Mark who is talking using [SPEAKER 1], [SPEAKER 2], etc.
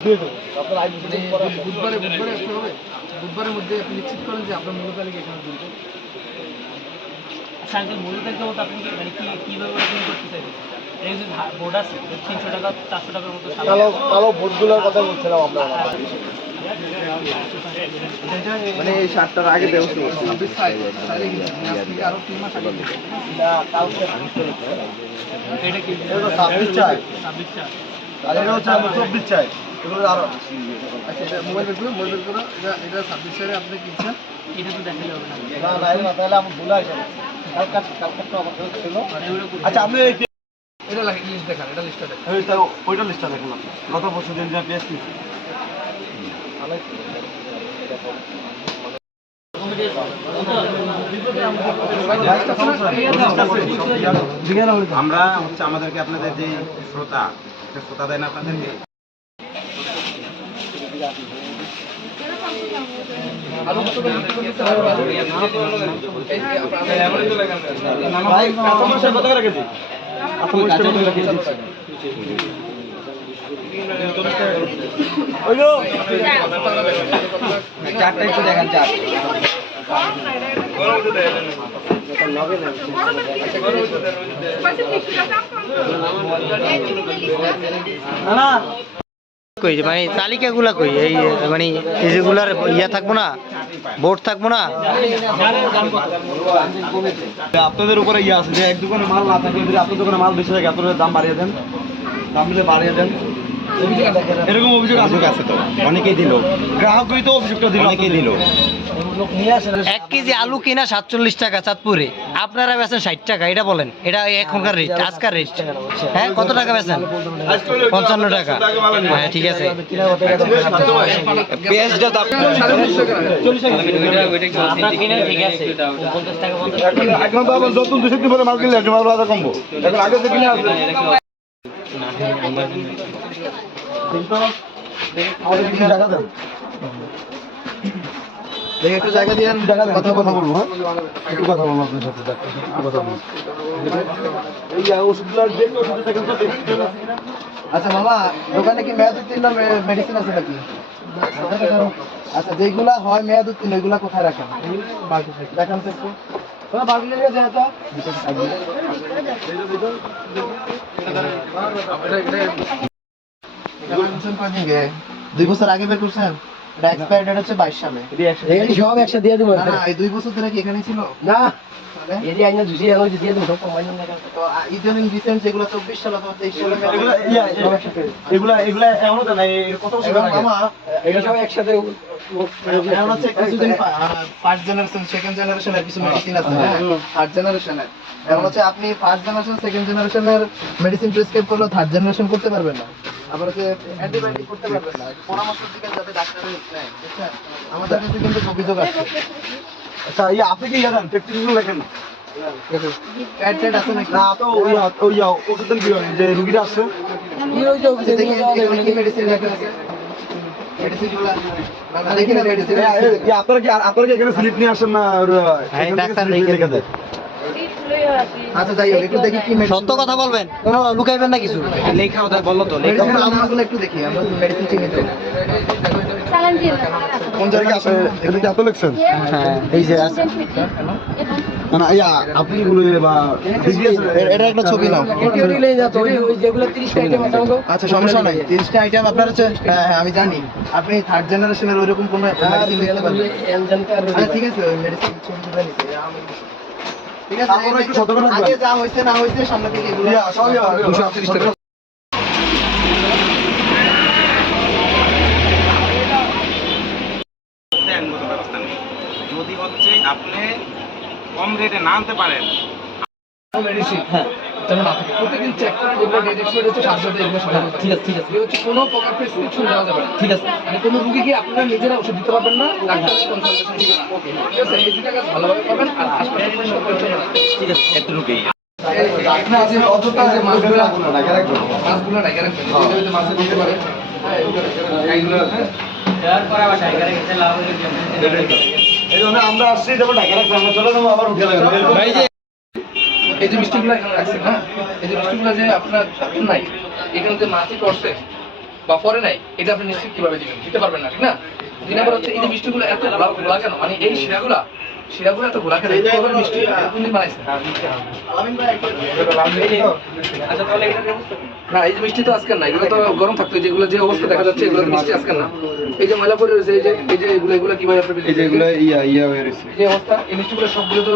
[SPEAKER 1] মানে বুধবারে বুধবারে আসতে হবে? বুধবারের মধ্যে আপনি নিশ্চিত করেন যে আপনার মূল তালিকা এখানে তুলবে
[SPEAKER 2] আচ্ছা আঙ্কেল মূল্য তালিকা মতো আপনি মানে কি কীভাবে ওরকম করতে চাইছেন এই বোর্ড আছে তিনশো টাকা চারশো টাকার মতো
[SPEAKER 3] কালো কালো কথা বলছিলাম আমরা মানে এই সাতটার আগে ব্যবস্থা করছি।
[SPEAKER 1] আরও তিন মাস আগে
[SPEAKER 2] এটা কি?
[SPEAKER 3] ছাব্বিশ চাই
[SPEAKER 2] ছাব্বিশ চার।
[SPEAKER 3] আর এটা হচ্ছে আমরা চব্বিশ চাই। এগুলো আরও
[SPEAKER 1] আচ্ছা এটা মোবাইল বের করো মোবাইল বের করো এটা এটা ছাব্বিশ সাইজে আপনি কিনছেন?
[SPEAKER 2] এটা তো দেখালে হবে না।
[SPEAKER 3] না না তাহলে আমি ভুলে আসি। কালকা কালকা তো আমার ছিল। আচ্ছা আপনি
[SPEAKER 1] এটা লাগে লিস্ট দেখান এটা লিস্টটা দেখান।
[SPEAKER 3] ওইটা ওইটা লিস্টটা দেখুন আপনি। গত বছর দিন যা পেয়েছি।
[SPEAKER 4] আমরা হচ্ছে আমাদেরকে আপনাদের যে শ্রোতা একটা শ্রোতা দেন আপনাদেরকে
[SPEAKER 1] আরও কত করে লিখতে বলতে হবে এই যে আমরা-
[SPEAKER 3] ভাই কাঁচামরিচ কত করে কেজি কাঁচামরিচ কত করে কেজি ওইলো চারটা একটু দেখান চার। না
[SPEAKER 5] মানে তালিকাগুলা কই? এই মানে এই যেগুলার ইয়া থাকব না, বোর্ড থাকব না?
[SPEAKER 3] আপনাদের উপরে ইয়ে আছে যে, এক দোকানে মাল না থাকে যদি আপনার দোকানে মাল বেশি থাকে আপনাদের দাম বাড়িয়ে দেন। দাম বাড়িয়ে দেন। এরকম অভিযোগ আছে
[SPEAKER 4] আছে তো অনেকেই দিল
[SPEAKER 3] গ্রাহকই তো অভিযোগটা দিল
[SPEAKER 4] অনেকেই দিল
[SPEAKER 5] এক কেজি আলু কিনা সাতচল্লিশ টাকা চাঁদপুরে আপনারা বেচেন ষাট টাকা এটা বলেন এটা এখনকার রেট আজকার রেট হ্যাঁ কত টাকা বেচেন পঞ্চান্ন টাকা হ্যাঁ ঠিক আছে
[SPEAKER 3] মাল কিনলে আগে থেকে
[SPEAKER 1] দেখি একটু জায়গা দিয়ে
[SPEAKER 3] জায়গা কথা কথা বলব হ্যাঁ একটু কথা বলব এই ওষুধগুলো
[SPEAKER 1] আচ্ছা মামা দোকানে কি মেয়াদ উত্তীর্ণ মেডিসিন আছে নাকি আচ্ছা যেগুলা হয় মেয়াদ উত্তীর্ণ ওইগুলা কোথায় রাখেন দেখান দুই বছর আগে বের করছেন এটা এক্সপায়ার ডেট হচ্ছে বাইশ সালে।
[SPEAKER 5] সব একসাথে দিয়ে দেবো।
[SPEAKER 1] দুই বছর ধরে কি এখানে ছিল?
[SPEAKER 5] না।
[SPEAKER 1] তাহলে?
[SPEAKER 5] আইনা দুশি এখন দিয়ে দেবো সব কমাই
[SPEAKER 1] তো ইদানিং রিসেন্ট যেগুলো চব্বিশ সাল অথবা তেইশ সালে
[SPEAKER 3] এগুলা ইয়া, এগুলা এগুলা তো না এই কত বছর
[SPEAKER 1] মামা
[SPEAKER 5] এটা সব একসাথে
[SPEAKER 1] এখন হচ্ছে কিছুদিন ফার্স্ট জেনারেশন সেকেন্ড জেনারেশনের কিছু মেডিসিন আছে থার্ড জেনারেশনের এখন হচ্ছে আপনি ফার্স্ট জেনারেশন সেকেন্ড জেনারেশনের মেডিসিন প্রেসক্রাইব করলেও থার্ড জেনারেশন করতে পারবেন না। আবার হচ্ছে অ্যান্টিবায়োটিক করতে পারবেন না। পরামর্শ দিবেন যাতে ডাক্তারের নেয় আমাদের কাছে কিন্তু অভিযোগ আছে।
[SPEAKER 3] আচ্ছা ইয়া আপনি কি ইয়া দেন লেখেন না তো ওই ওই ওষুধ দেন কি যে রুগীরা আসছে
[SPEAKER 1] লেখা
[SPEAKER 3] আপনারা কি আপনারা কি এখানে স্লিপ নিয়ে আসেন না
[SPEAKER 5] লিখে
[SPEAKER 3] লিখে?
[SPEAKER 1] আচ্ছা যাই হোক একটু দেখি কি
[SPEAKER 5] সত্য কথা বলবেন? কোনো লুকাইবেন না কিছু?
[SPEAKER 4] লেখা ওদের বলল তো
[SPEAKER 1] নামগুলো একটু দেখি আমরা মেডিসিন
[SPEAKER 3] কোন জায়গায় আছে এটা কি এত লিখছেন?
[SPEAKER 5] হ্যাঁ এই যে
[SPEAKER 3] না না ইয়া আপনি গুলো বা
[SPEAKER 1] এটা একটা ছবি নাও। আচ্ছা সমস্যা নাই। তিরিশটা আইটেম আপনার হচ্ছে হ্যাঁ হ্যাঁ আমি জানি। আপনি থার্ড জেনারেশনের ওইরকম কোনো পারবেন? আচ্ছা ঠিক আছে মেডিসিন ছবি নিতে। আমি ঠিক আছে
[SPEAKER 3] তারপরে একটু সতর্ক থাকবেন।
[SPEAKER 1] আগে যা হয়েছে না হয়েছে সামনে থেকে এগুলো
[SPEAKER 3] ইয়া, সব ইয়া, ইয়া,
[SPEAKER 1] দুশো আটত্রিশ টাকা
[SPEAKER 4] দেন মতো ব্যবস্থা নেই। যদি হচ্ছে আপনি কম রেটে না আনতে পারেন
[SPEAKER 1] মেডিসিন হ্যাঁ। যেন না থাকে প্রতিদিন চেক করে যেগুলো ডেট হচ্ছে সাথে সাথে এগুলো সরানো ঠিক আছে ঠিক আছে। হচ্ছে কোনো প্রকার প্রেসক্রিপশন দেওয়া যাবে না। ঠিক আছে। মানে কোনো রুগীকে আপনারা নিজেরা ওষুধ দিতে পারবেন না ডাক্তারের কনসালটেশন ঠিক আছে ওকে ঠিক আছে এই দুটা কাজ ভালোভাবে করবেন আর আশপাশে পরিষ্কার পরিচ্ছন্ন
[SPEAKER 4] ঠিক আছে একটুকুই
[SPEAKER 1] আপনি যে অযথা যে মাছগুলো দিতে পারে
[SPEAKER 3] এই জন্য আমরা আসছি যাব ঢাকা রাখব আমরা চলে যাব আবার উঠে লাগবে।
[SPEAKER 1] এই যে মিষ্টিগুলো এখানে রাখছেন হ্যাঁ? এই যে মিষ্টিগুলো যে আপনার এখন নাই এখানে যে মাছি করছে
[SPEAKER 6] বা পরে নাই এটা আপনি নিশ্চিত কীভাবে দিবেন? দিতে পারবেন না ঠিক না? হচ্ছে এই যে মিষ্টিগুলো এত ভালো কেন মানে এই শিরাগুলা শিরাগুলো এত ঘোলা এই কবে মিষ্টি কোন দিন বানাইছেন
[SPEAKER 2] আচ্ছা তাহলে এটার
[SPEAKER 6] না এই যে মিষ্টি তো আজকাল না এগুলো তো গরম থাকতো যেগুলো যে অবস্থা দেখা যাচ্ছে এগুলো মিষ্টি আজকাল না। এই যে ময়লা পড়ে রয়েছে এই যে এই যে এগুলো এগুলো কীভাবে আপনি
[SPEAKER 3] এই যে এগুলো ইয়া ইয়া হয়ে রয়েছে।
[SPEAKER 6] যে অবস্থা এই মিষ্টিগুলো সবগুলো তো